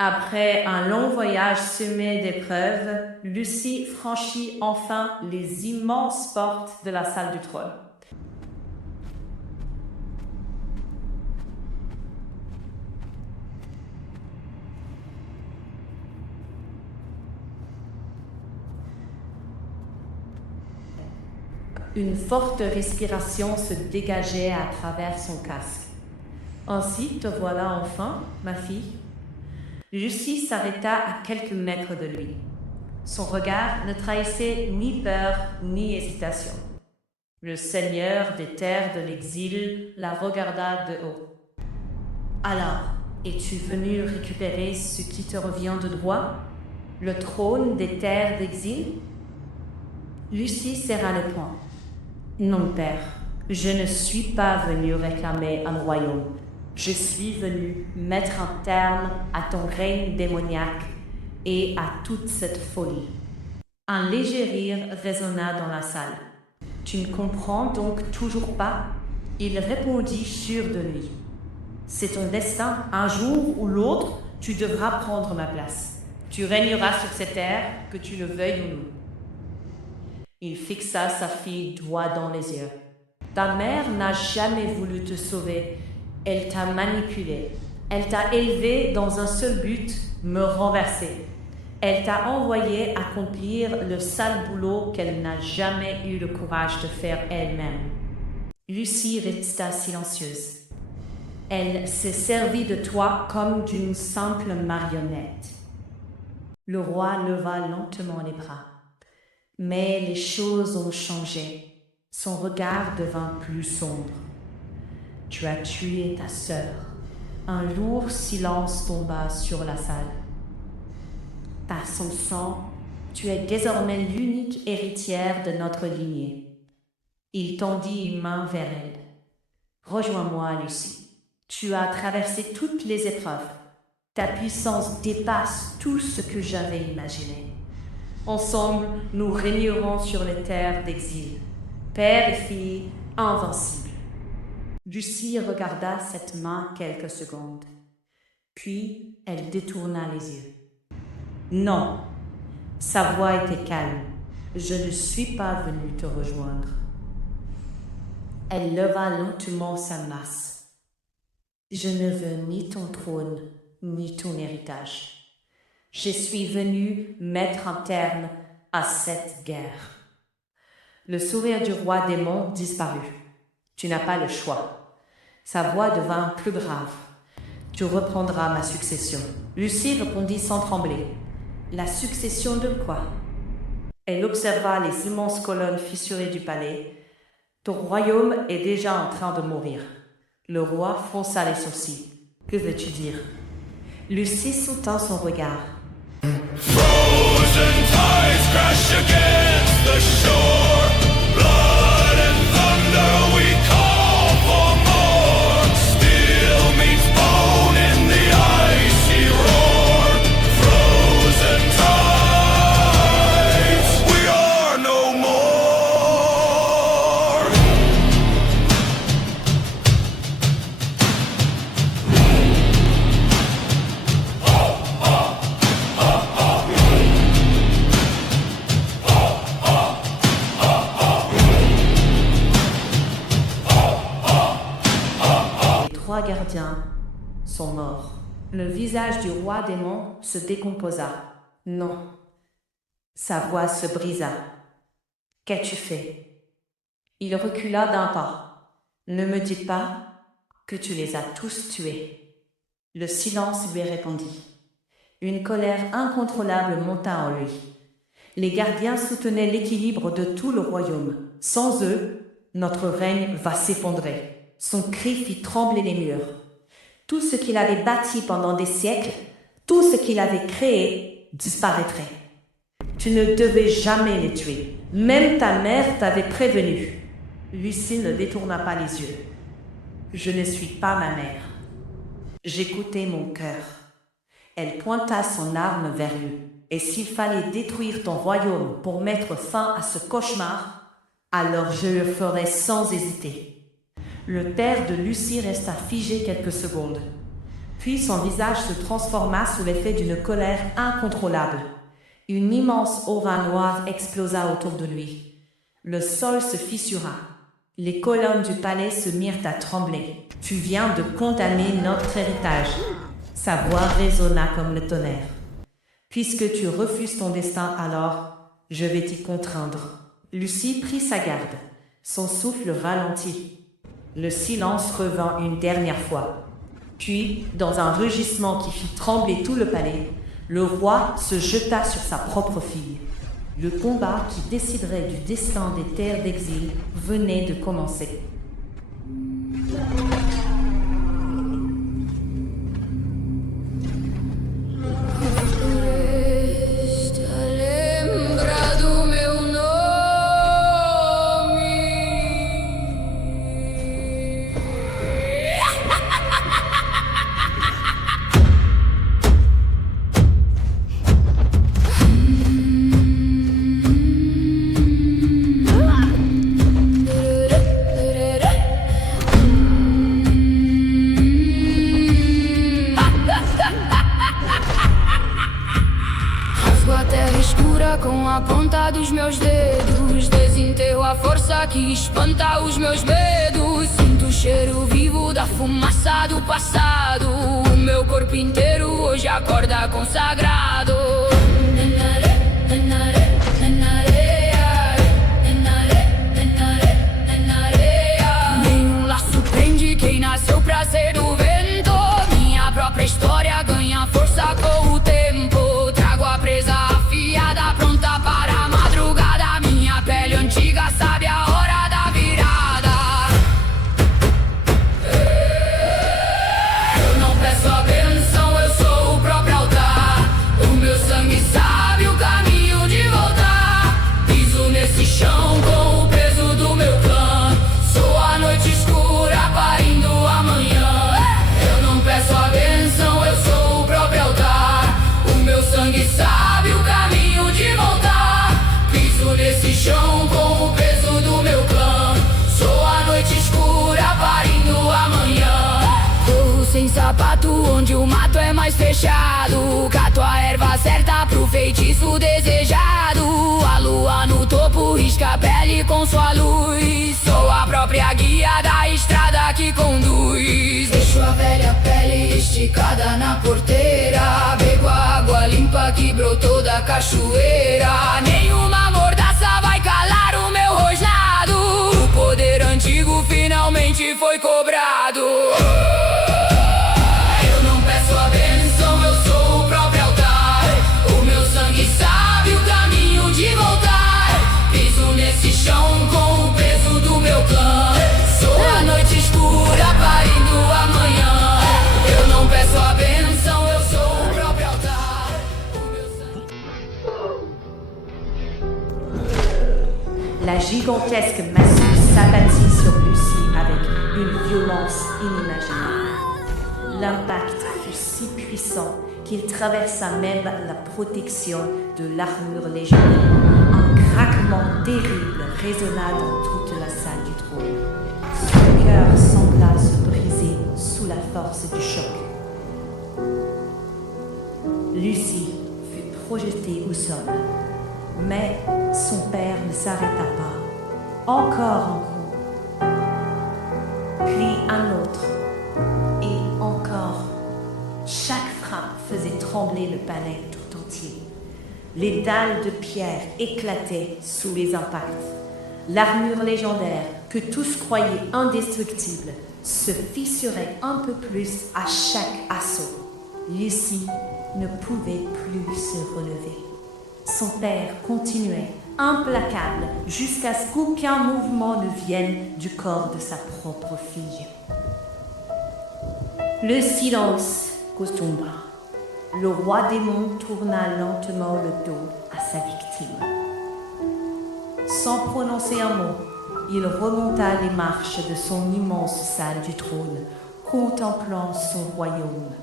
Après un long voyage semé d'épreuves, Lucie franchit enfin les immenses portes de la salle du trône. Une forte respiration se dégageait à travers son casque. Ainsi, te voilà enfin, ma fille. Lucie s'arrêta à quelques mètres de lui. Son regard ne trahissait ni peur ni hésitation. Le seigneur des terres de l'exil la regarda de haut. Alors, es-tu venu récupérer ce qui te revient de droit, le trône des terres d'exil? Lucie serra les poings. Non, père, je ne suis pas venue réclamer un royaume. Je suis venue mettre un terme à ton règne démoniaque et à toute cette folie. Un léger rire résonna dans la salle. Tu ne comprends donc toujours pas? Il répondit sûr de lui. C'est ton destin. Un jour ou l'autre, tu devras prendre ma place. Tu régneras sur cette terre, que tu le veuilles ou non. Il fixa sa fille droit dans les yeux. Ta mère n'a jamais voulu te sauver. Elle t'a manipulé. Elle t'a élevé dans un seul but, me renverser. Elle t'a envoyé accomplir le sale boulot qu'elle n'a jamais eu le courage de faire elle-même. Lucie resta silencieuse. Elle s'est servie de toi comme d'une simple marionnette. Le roi leva lentement les bras. Mais les choses ont changé. Son regard devint plus sombre. Tu as tué ta sœur. Un lourd silence tomba sur la salle. Par son sang, tu es désormais l'unique héritière de notre lignée. Il tendit une main vers elle. Rejoins-moi, Lucie. Tu as traversé toutes les épreuves. Ta puissance dépasse tout ce que j'avais imaginé. Ensemble, nous régnerons sur les terres d'exil, père et fille invincibles. Lucie regarda cette main quelques secondes, puis elle détourna les yeux. Non, sa voix était calme. Je ne suis pas venue te rejoindre. Elle leva lentement sa masse. Je ne veux ni ton trône, ni ton héritage. Je suis venue mettre un terme à cette guerre. Le sourire du roi démon disparut. Tu n'as pas le choix. Sa voix devint plus grave. Tu reprendras ma succession. Lucie répondit sans trembler. La succession de quoi? Elle observa les immenses colonnes fissurées du palais. Ton royaume est déjà en train de mourir. Le roi fronça les sourcils. Que veux-tu dire? Lucie soutint son regard. Frozen tides crash against the shore. Blood and thunder, we call for more. Steel meets bone in the icy roar. Frozen tides, we are no more. Les trois gardiens sont morts. Le visage du roi démon se décomposa. Non. Sa voix se brisa. Qu'as-tu fait? Il recula d'un pas. Ne me dis pas que tu les as tous tués. Le silence lui répondit. Une colère incontrôlable monta en lui. Les gardiens soutenaient l'équilibre de tout le royaume. Sans eux, notre règne va s'effondrer. Son cri fit trembler les murs. Tout ce qu'il avait bâti pendant des siècles, tout ce qu'il avait créé, disparaîtrait. Tu ne devais jamais les tuer. Même ta mère t'avait prévenu. Lucie ne détourna pas les yeux. Je ne suis pas ma mère. J'écoutais mon cœur. Elle pointa son arme vers lui. Et s'il fallait détruire ton royaume pour mettre fin à ce cauchemar, alors je le ferai sans hésiter. Le père de Lucie resta figé quelques secondes. Puis son visage se transforma sous l'effet d'une colère incontrôlable. Une immense aura noire explosa autour de lui. Le sol se fissura. Les colonnes du palais se mirent à trembler. « Tu viens de condamner notre héritage. » Sa voix résonna comme le tonnerre. « Puisque tu refuses ton destin, alors, je vais t'y contraindre. » Lucie prit sa garde. Son souffle ralentit. Le silence revint une dernière fois. Puis, dans un rugissement qui fit trembler tout le palais, le roi se jeta sur sa propre fille. Le combat qui déciderait du destin des terres d'exil venait de commencer. Com a ponta dos meus dedos, desenterro a força que espanta os meus medos. Sinto o cheiro vivo da fumaça do passado. O meu corpo inteiro hoje acorda consagrado. Nenhum laço prende quem nasceu pra ser do vento. Minha própria história ganha força com o tempo. Trago a presa afiada, pronta para a madrugada. Minha pele antiga sabe a hora da virada. Eu não peço a bênção, eu sou o próprio altar. O meu sangue sabe o caminho de voltar. Piso nesse chão com o peso do meu clã. Sou a noite escura parindo amanhã. Eu não peço a bênção, eu sou o próprio altar. O meu sangue sabe o caminho de voltar. Piso nesse chão com o peso do meu clã. Sou a noite escura parindo amanhã. Corro sem sapato onde o mato é mais fechado. Cato a erva certa pro feitiço desejado. A lua no topo risca a pele com sua luz. Sou a própria guia da estrada que conduz. Deixo a velha pele esticada na porteira. Bebo a água limpa que brotou da cachoeira. Nenhuma mordaça vai calar o meu rosnado. O poder antigo finalmente foi cobrado. Eu não peço a bênção, eu sou o próprio altar. O meu sangue sabe o caminho de voltar. Piso nesse chão com o peso do meu clã. Sou a noite escura parindo amanhã. Eu não peço a bênção, eu sou o próprio altar. O meu sangue... La gigantesque massue s'abattit sur Lucie avec une violence inimaginable. L'impact fut si puissant qu'il traversa même la protection de l'armure légendaire. Un craquement terrible résonna dans toute la salle du trône. Son cœur sembla se briser sous la force du choc. Lucie fut projetée au sol, mais son père ne s'arrêta pas. Encore un coup, puis un autre, et encore. Chaque frappe faisait trembler le palais tout entier. Les dalles de pierre éclataient sous les impacts. L'armure légendaire, que tous croyaient indestructible, se fissurait un peu plus à chaque assaut. Lucie ne pouvait plus se relever. Son père continuait, implacable, jusqu'à ce qu'aucun mouvement ne vienne du corps de sa propre fille. Le silence retomba. Le roi démon tourna lentement le dos à sa victime. Sans prononcer un mot, il remonta les marches de son immense salle du trône, contemplant son royaume.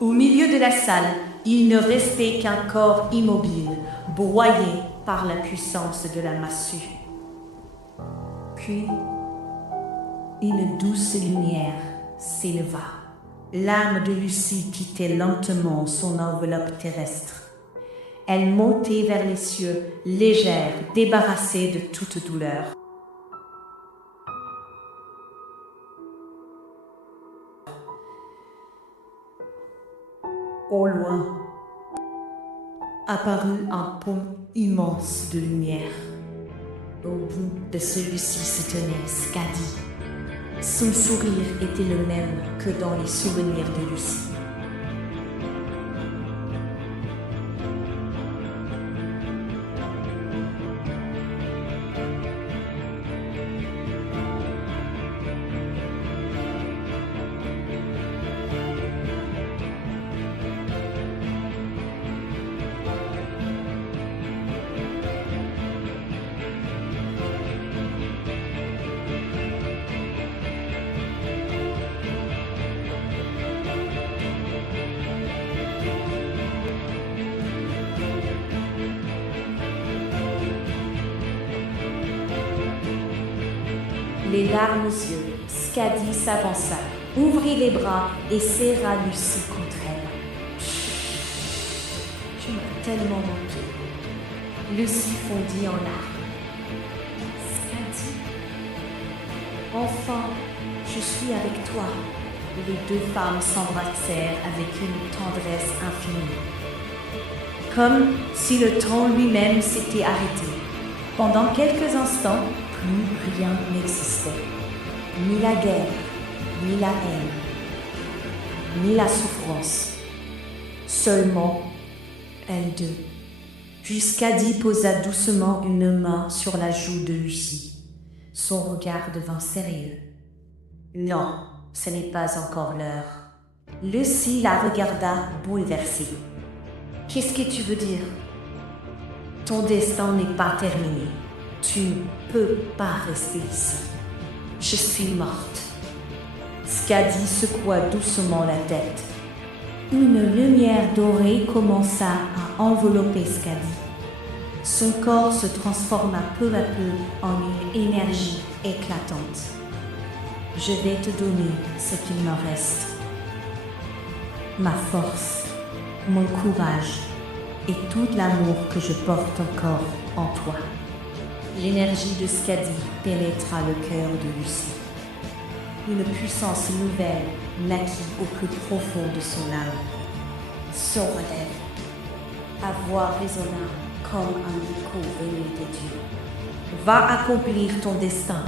Au milieu de la salle, il ne restait qu'un corps immobile, broyé par la puissance de la massue. Puis, une douce lumière s'éleva. L'âme de Lucie quittait lentement son enveloppe terrestre. Elle montait vers les cieux, légère, débarrassée de toute douleur. Au loin, apparut un pont immense de lumière. Au bout de celui-ci se tenait Skadi. Son sourire était le même que dans les souvenirs de Lucie. Les larmes aux yeux, Skadi s'avança, ouvrit les bras et serra Lucie contre elle. Tu m'as tellement manqué. Lucie fondit en larmes. Skadi, enfin, je suis avec toi. Les deux femmes s'embrassèrent avec une tendresse infinie. Comme si le temps lui-même s'était arrêté. Pendant quelques instants, plus rien n'existait. Ni la guerre, ni la haine, ni la souffrance. Seulement, elles deux. Puis Skadi posa doucement une main sur la joue de Lucie. Son regard devint sérieux. Non, ce n'est pas encore l'heure. Lucie la regarda bouleversée. Qu'est-ce que tu veux dire? Ton destin n'est pas terminé. Tu ne peux pas rester ici. Je suis morte. Skadi secoua doucement la tête. Une lumière dorée commença à envelopper Skadi. Son corps se transforma peu à peu en une énergie éclatante. Je vais te donner ce qu'il me reste. Ma force, mon courage et tout l'amour que je porte encore en toi. L'énergie de Skadi pénétra le cœur de Lucie. Une puissance nouvelle naquit au plus profond de son âme. Son relève, à voix résonna comme un écho venu de Dieu. Va accomplir ton destin.